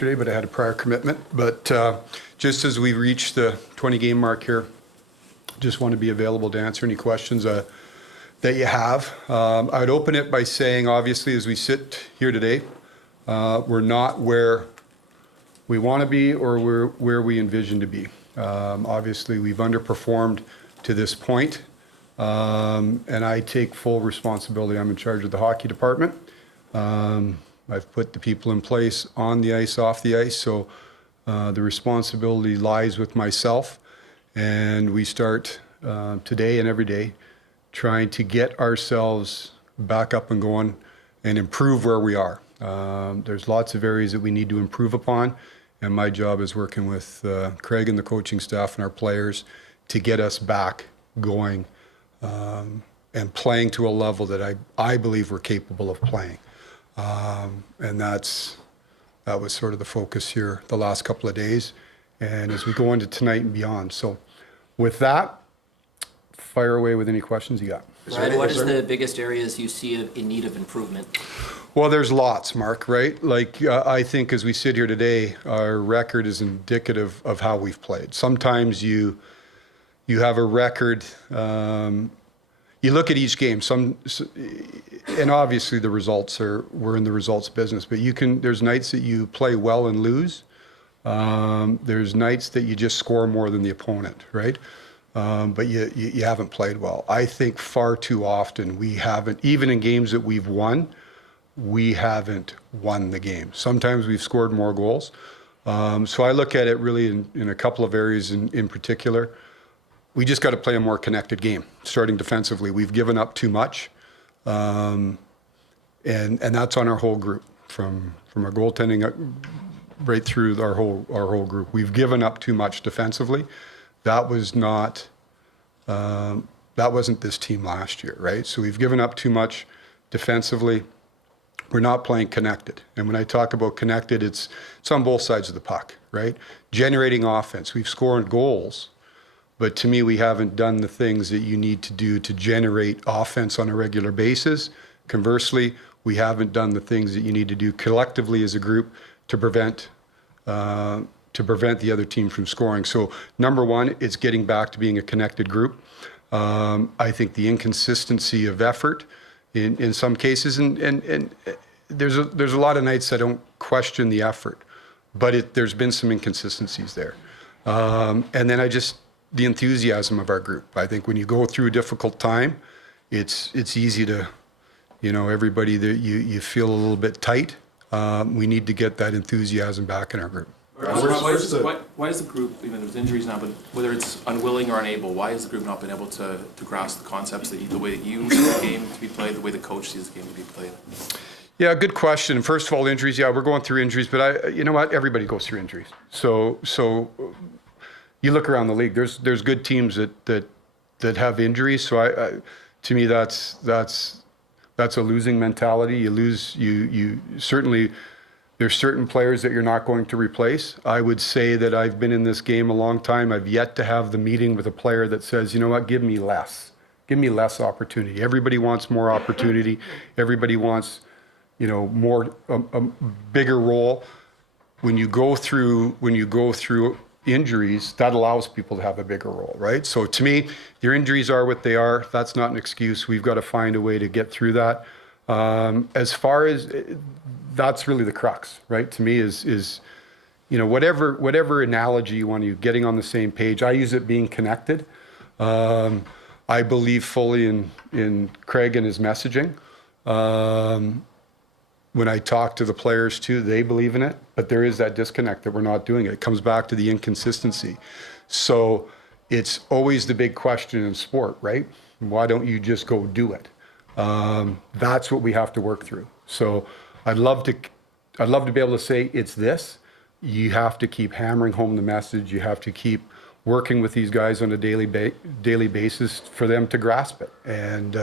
yesterday, but I had a prior commitment. But just as we reach the 20-game mark here, just want to be available to answer any questions that you have. I'd open it by saying, obviously, as we sit here today, we're not where we want to be or where we envision to be. Obviously, we've underperformed to this point, and I take full responsibility. I'm in charge of the hockey department. I've put the people in place on the ice, off the ice, so the responsibility lies with myself. And we start today and every day trying to get ourselves back up and going and improve where we are. There's lots of areas that we need to improve upon, and my job is working with Craig and the coaching staff and our players to get us back going and playing to a level that I believe we're capable of playing. And that was sort of the focus here the last couple of days, and as we go into tonight and beyond. So with that, fire away with any questions you got. Brad, what is the biggest areas you see in need of improvement? Well, there's lots, Mark, right? Like, I think as we sit here today, our record is indicative of how we've played. Sometimes you have a record, you look at each game, and obviously the results we're in the results business, but there's nights that you play well and lose. There's nights that you just score more than the opponent, right? But you haven't played well. I think far too often we haven't, even in games that we've won, we haven't won the game. Sometimes we've scored more goals. So I look at it really in a couple of areas in particular. We just got to play a more connected game, starting defensively. We've given up too much, and that's on our whole group, from our goaltending right through our whole group. We've given up too much defensively. That wasn't this team last year, right? So we've given up too much defensively. We're not playing connected. And when I talk about connected, it's on both sides of the puck, right? Generating offense. We've scored goals, but to me, we haven't done the things that you need to do to generate offense on a regular basis. Conversely, we haven't done the things that you need to do collectively as a group to prevent the other team from scoring. So number one, it's getting back to being a connected group. I think the inconsistency of effort in some cases, and there's a lot of nights I don't question the effort, but there's been some inconsistencies there. And then the enthusiasm of our group. I think when you go through a difficult time, it's easy to, everybody that you feel a little bit tight. We need to get that enthusiasm back in our group. Why is the group, even there's injuries now, but whether it's unwilling or unable, why has the group not been able to grasp the concepts, the way that you see the game to be played, the way the coach sees the game to be played? Yeah, good question. First of all, injuries. Yeah, we're going through injuries, but you know what? Everybody goes through injuries. So you look around the league. There's good teams that have injuries. So to me, that's a losing mentality. You lose. You certainly. There's certain players that you're not going to replace. I would say that I've been in this game a long time. I've yet to have the meeting with a player that says, you know what, give me less. Give me less opportunity. Everybody wants more opportunity. Everybody wants, more, a bigger role. When you go through injuries, that allows people to have a bigger role, right? So to me, your injuries are what they are. That's not an excuse. We've got to find a way to get through that. As far as that's really the crux, right? To me is whatever analogy you want to use, getting on the same page. I use it being connected. I believe fully in Craig and his messaging. When I talk to the players too, they believe in it, but there is that disconnect that we're not doing it. It comes back to the inconsistency. So it's always the big question in sport, right? Why don't you just go do it? That's what we have to work through. So I'd love to be able to say it's this. You have to keep hammering home the message. You have to keep working with these guys on a daily basis for them to grasp it. And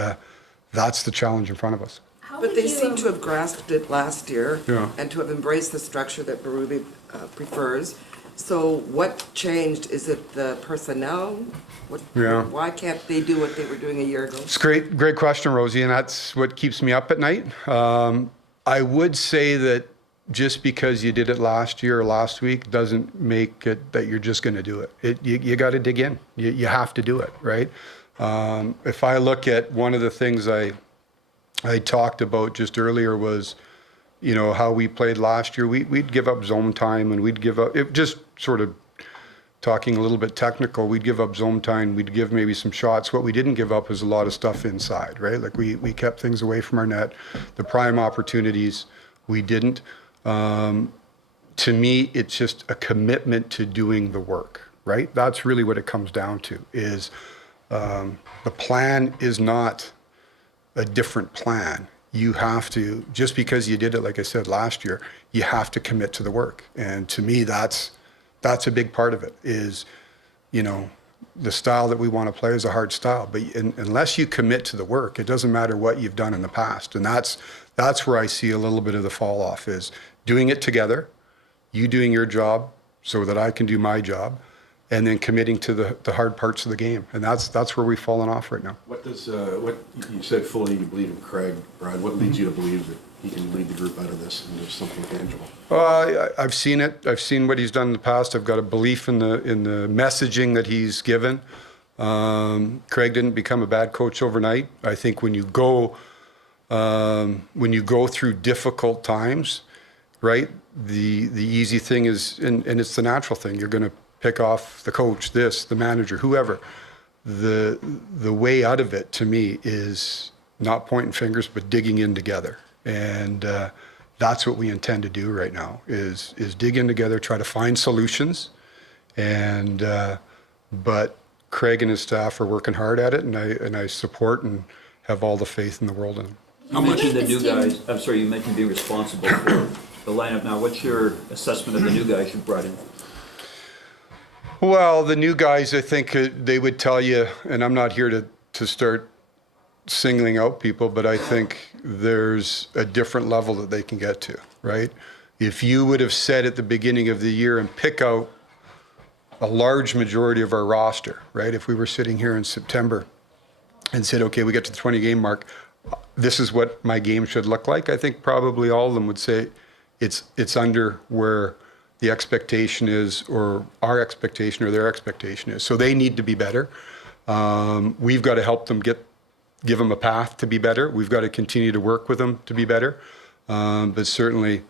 that's the challenge in front of us. But they seem to have grasped it last year and to have embraced the structure that Berube prefers. So what changed? Is it the personnel? Why can't they do what they were doing a year ago? It's great question, Rosie, and that's what keeps me up at night. I would say that just because you did it last year or last week doesn't make it that you're just going to do it. You got to dig in. You have to do it, right? If I look at one of the things I talked about just earlier was, you know, how we played last year. We'd give up zone time, and we'd give up, it just sort of talking a little bit technical, we'd give up zone time, we'd give maybe some shots. What we didn't give up was a lot of stuff inside, right? Like we kept things away from our net. The prime opportunities, we didn't. To me, it's just a commitment to doing the work, right? That's really what it comes down to, is the plan is not a different plan. You have to, just because you did it, like I said, last year, you have to commit to the work. And to me, that's a big part of it, is, you know, the style that we want to play is a hard style, but unless you commit to the work, it doesn't matter what you've done in the past. And that's where I see a little bit of the fall off, is doing it together, you doing your job so that I can do my job, and then committing to the hard parts of the game. And that's where we've fallen off right now. What you said fully you believe in Craig, Brad, what leads you to believe that he can lead the group out of this and do something tangible? I've seen it. I've seen what he's done in the past. I've got a belief in the messaging that he's given. Craig didn't become a bad coach overnight. I think when you go through difficult times, right, the easy thing is, and it's the natural thing, you're going to pick off the coach, the manager, whoever. The way out of it, to me, is not pointing fingers, but digging in together. And that's what we intend to do right now, is dig in together, try to find solutions. And but Craig and his staff are working hard at it, and I support and have all the faith in the world in them. You mentioned the new guys. I'm sorry, you mentioned being responsible for the lineup. Now, what's your assessment of the new guys you brought in? Well, the new guys, I think they would tell you, and I'm not here to start singling out people, but I think there's a different level that they can get to, right? If you would have said at the beginning of the year and pick out a large majority of our roster, right? If we were sitting here in September and said, okay, we get to the 20 game mark, this is what my game should look like, I think probably all of them would say it's under where the expectation is, or our expectation or their expectation is. So they need to be better. We've got to help them give them a path to be better. We've got to continue to work with them to be better. But certainly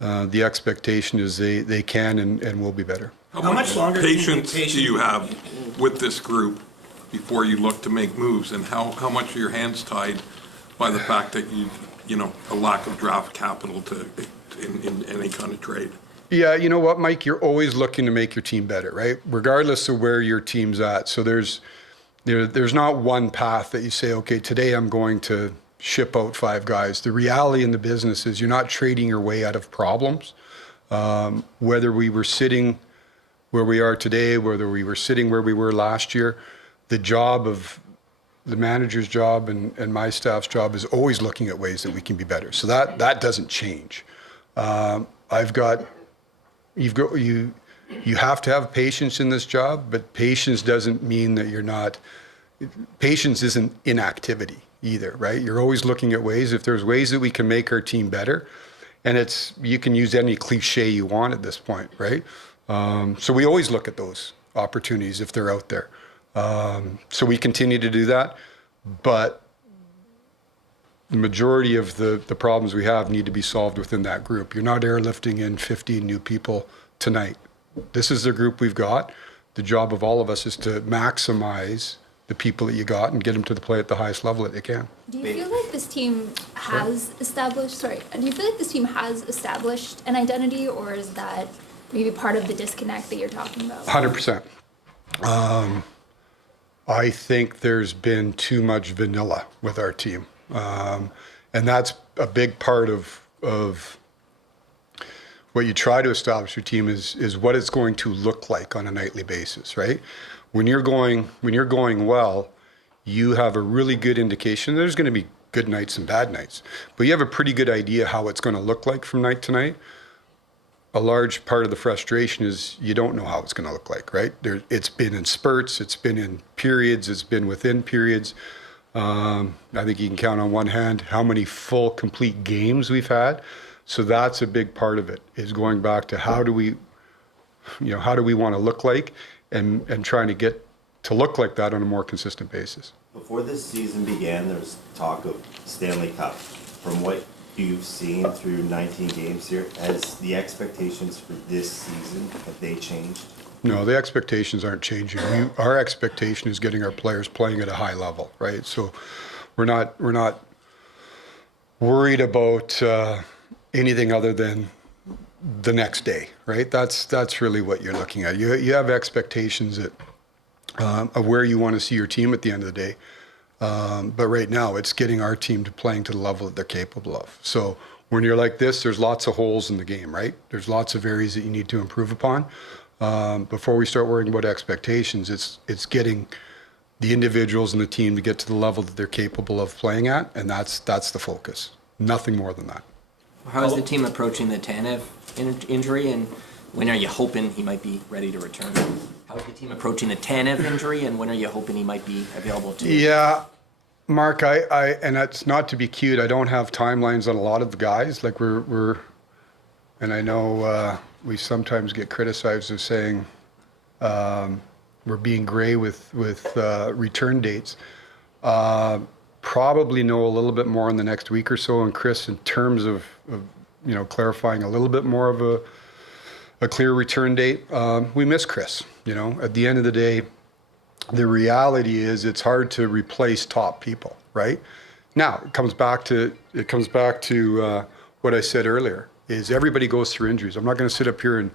the expectation is they can and will be better. How much longer patience do you have with this group before you look to make moves? And how much are your hands tied by the fact that you know, a lack of draft capital in any kind of trade? Yeah, you know what, Mike? You're always looking to make your team better, right? Regardless of where your team's at. So there's not one path that you say, okay, today I'm going to ship out 5 guys. The reality in the business is you're not trading your way out of problems. Whether we were sitting where we are today, whether we were sitting where we were last year, the job of the manager's job and my staff's job is always looking at ways that we can be better. So that doesn't change. You have to have patience in this job, but patience doesn't mean that patience isn't inactivity either, right? You're always looking at ways, if there's ways that we can make our team better, and you can use any cliche you want at this point, right? So we always look at those opportunities if they're out there. So we continue to do that, but the majority of the problems we have need to be solved within that group. You're not airlifting in 15 new people tonight. This is the group we've got. The job of all of us is to maximize the people that you got and get them to play at the highest level that they can. Do you feel like this team has established an identity, or is that maybe part of the disconnect that you're talking about? 100%. I think there's been too much vanilla with our team. And that's a big part of what you try to establish your team is what it's going to look like on a nightly basis, right? When you're going well, you have a really good indication. There's going to be good nights and bad nights, but you have a pretty good idea how it's going to look like from night to night. A large part of the frustration is you don't know how it's going to look like, right? It's been in spurts, it's been in periods, it's been within periods. I think you can count on one hand how many full, complete games we've had. So that's a big part of it, is going back to how do we want to look like, and trying to get to look like that on a more consistent basis. Before this season began, there was talk of Stanley Cup. From what you've seen through 19 games here, has the expectations for this season, have they changed? No, the expectations aren't changing. Our expectation is getting our players playing at a high level, right? So we're not worried about anything other than the next day, right? That's really what you're looking at. You have expectations that of where you want to see your team at the end of the day. But right now, it's getting our team to playing to the level that they're capable of. So when you're like this, there's lots of holes in the game, right? There's lots of areas that you need to improve upon. Before we start worrying about expectations, it's getting the individuals and the team to get to the level that they're capable of playing at, and that's the focus. Nothing more than that. How is the team approaching the Tanev injury, and when are you hoping he might be ready to return? How is the team approaching the Tanev injury, and when are you hoping he might be available to? Yeah, Mark, I and that's not to be cute. I don't have timelines on a lot of the guys. Like we're and I know we sometimes get criticized of saying we're being gray with return dates. Probably know a little bit more in the next week or so, and Chris, in terms of clarifying a little bit more of a clear return date. We miss Chris. At the end of the day, the reality is it's hard to replace top people, right? Now it comes back to what I said earlier. Is everybody goes through injuries. I'm not going to sit up here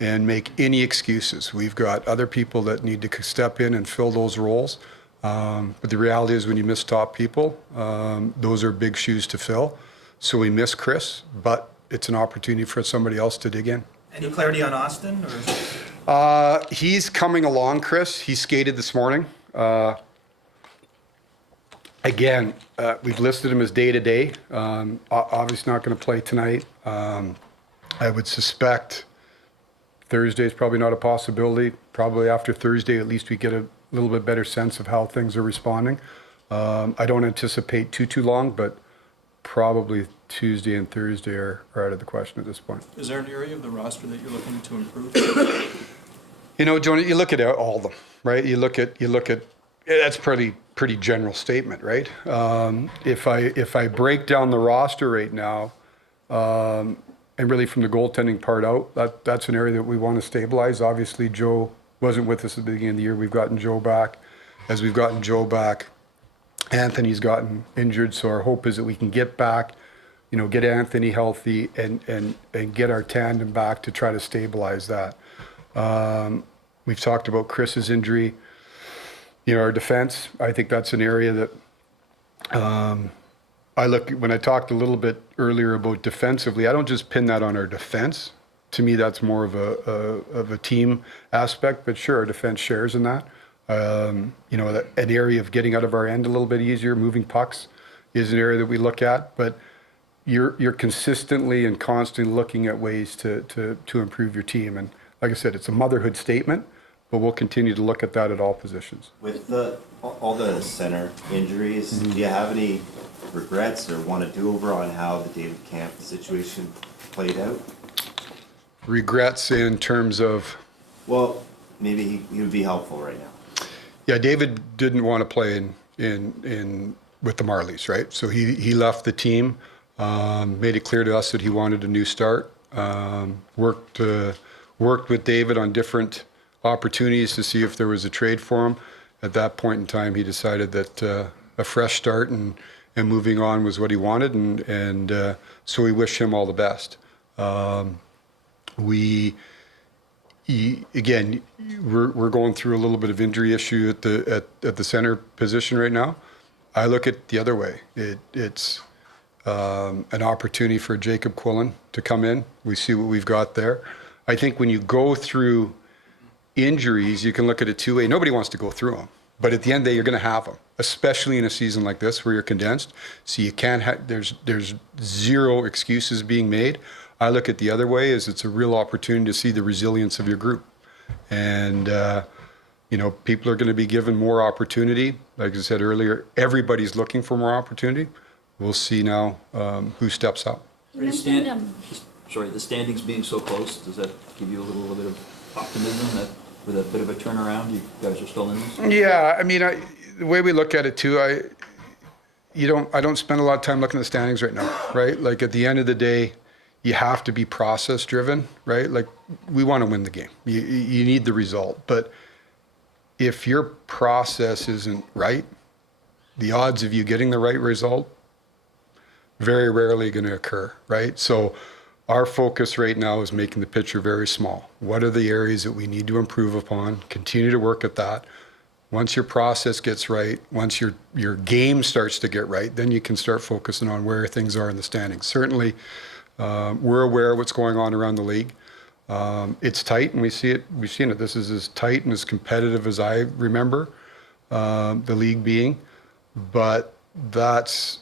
and make any excuses. We've got other people that need to step in and fill those roles. But the reality is when you miss top people, those are big shoes to fill. So we miss Chris, but it's an opportunity for somebody else to dig in. Any clarity on Austin? Or? He's coming along, Chris. He skated this morning. Again, we've listed him as day-to-day. Obviously not going to play tonight. I would suspect Thursday is probably not a possibility. Probably after Thursday, at least we get a little bit better sense of how things are responding. I don't anticipate too long, but probably Tuesday and Thursday are out of the question at this point. Is there an area of the roster that you're looking to improve? Jonah, you look at all of them, right? You look at that's pretty general statement, right? If I break down the roster right now, and really from the goaltending part out, that's an area that we want to stabilize. Obviously, Joe wasn't with us at the beginning of the year. We've gotten Joe back. As we've gotten Joe back, Anthony's gotten injured. So our hope is that we can get back, get Anthony healthy and get our tandem back to try to stabilize that. We've talked about Chris's injury. Our defense, I think that's an area that when I talked a little bit earlier about defensively, I don't just pin that on our defense. To me, that's more of a team aspect, but sure, our defense shares in that. An area of getting out of our end a little bit easier, moving pucks is an area that we look at, but you're consistently and constantly looking at ways to improve your team. And like I said, it's a motherhood statement, but we'll continue to look at that at all positions. With all the center injuries, do you have any regrets or want to do over on how the David Camp situation played out? Regrets in terms of? Well, maybe he would be helpful right now. Yeah, David didn't want to play in with the Marlies, right? So he left the team, made it clear to us that he wanted a new start. Worked with David on different opportunities to see if there was a trade for him. At that point in time, he decided that a fresh start and moving on was what he wanted, and so we wish him all the best. We're going through a little bit of injury issue at the center position right now. I look at the other way. It's an opportunity for Jacob Quillen to come in. We see what we've got there. I think when you go through injuries, you can look at it two ways. Nobody wants to go through them, but at the end of the day, you're going to have them, especially in a season like this where you're condensed. So you can't there's zero excuses being made. I look at the other way as it's a real opportunity to see the resilience of your group. And, people are going to be given more opportunity. Like I said earlier, everybody's looking for more opportunity. We'll see now who steps up. You Are you mentioned, Sorry, the standings being so close, does that give you a little bit of optimism that with a bit of a turnaround, you guys are still in this? Yeah, I mean, the way we look at it too, I don't spend a lot of time looking at the standings right now, right? Like at the end of the day, you have to be process driven, right? Like we want to win the game. You need the result. But if your process isn't right, the odds of you getting the right result very rarely going to occur, right? So our focus right now is making the picture very small. What are the areas that we need to improve upon? Continue to work at that. Once your process gets right, once your game starts to get right, then you can start focusing on where things are in the standings. Certainly, we're aware of what's going on around the league. It's tight, and we've seen it. This is as tight and as competitive as I remember the league being, but it's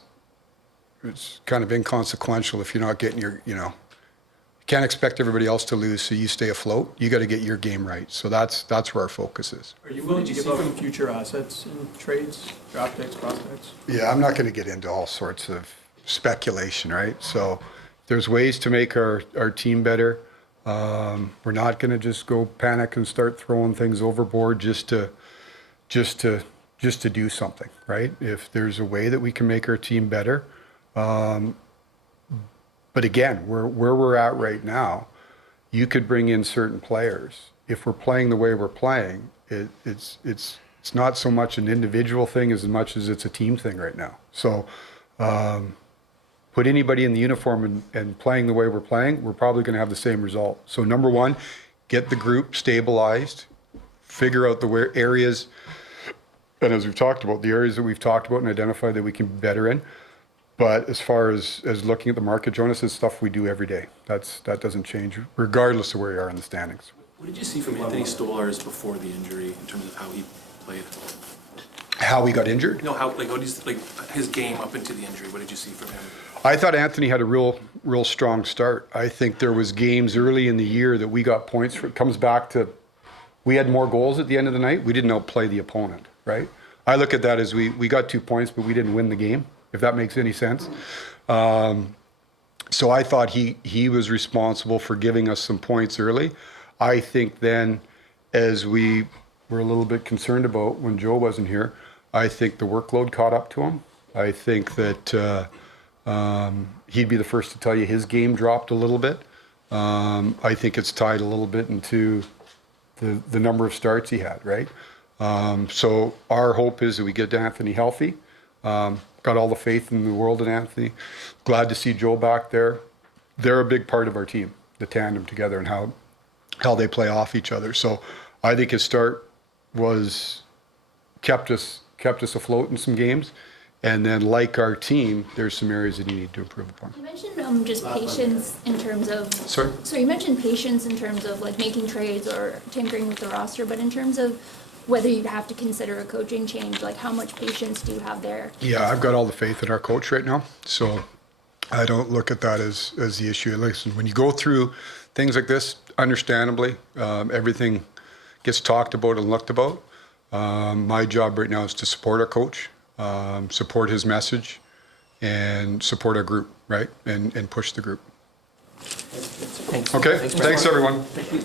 kind of inconsequential if you're not getting you can't expect everybody else to lose, so you stay afloat. You got to get your game right. So that's where our focus is. Are you willing to give up future assets in trades, draft picks, prospects? Yeah, I'm not going to get into all sorts of speculation, right? So there's ways to make our team better. We're not going to just go panic and start throwing things overboard just to do something, right? If there's a way that we can make our team better. But again, where we're at right now, you could bring in certain players. If we're playing the way we're playing, it's not so much an individual thing as much as it's a team thing right now. So put anybody in the uniform and playing the way we're playing, we're probably going to have the same result. So number one, get the group stabilized, figure out the areas, and as we've talked about, the areas that we've talked about and identified that we can be better in. But as far as looking at the market, Jonas, it's stuff we do every day. That doesn't change, regardless of where you are in the standings. What did you see from Anthony Stolarz before the injury in terms of how he played? How he got injured? No, how do you, his game up into the injury? What did you see from him? I thought Anthony had a real strong start. I think there was games early in the year that we got points for. It comes back to we had more goals at the end of the night. We didn't outplay the opponent, right? I look at that as we got 2 points, but we didn't win the game, if that makes any sense. So I thought he was responsible for giving us some points early. I think then, as we were a little bit concerned about when Joe wasn't here, I think the workload caught up to him. I think that he'd be the first to tell you his game dropped a little bit. I think it's tied a little bit into the number of starts he had, right? So our hope is that we get Anthony healthy. Got all the faith in the world in Anthony. Glad to see Joe back there. They're a big part of our team, the tandem together and how they play off each other. So I think his start was kept us afloat in some games. And then, like our team, there's some areas that you need to improve upon. You mentioned just patience in terms of. Sorry? So you mentioned patience in terms of like making trades or tinkering with the roster, but in terms of whether you'd have to consider a coaching change, like how much patience do you have there? Yeah, I've got all the faith in our coach right now. So I don't look at that as the issue. Listen, when you go through things like this, understandably, everything gets talked about and looked about. My job right now is to support our coach, support his message, and support our group, right? And push the group. Thanks. Okay, thanks everyone. Thank you.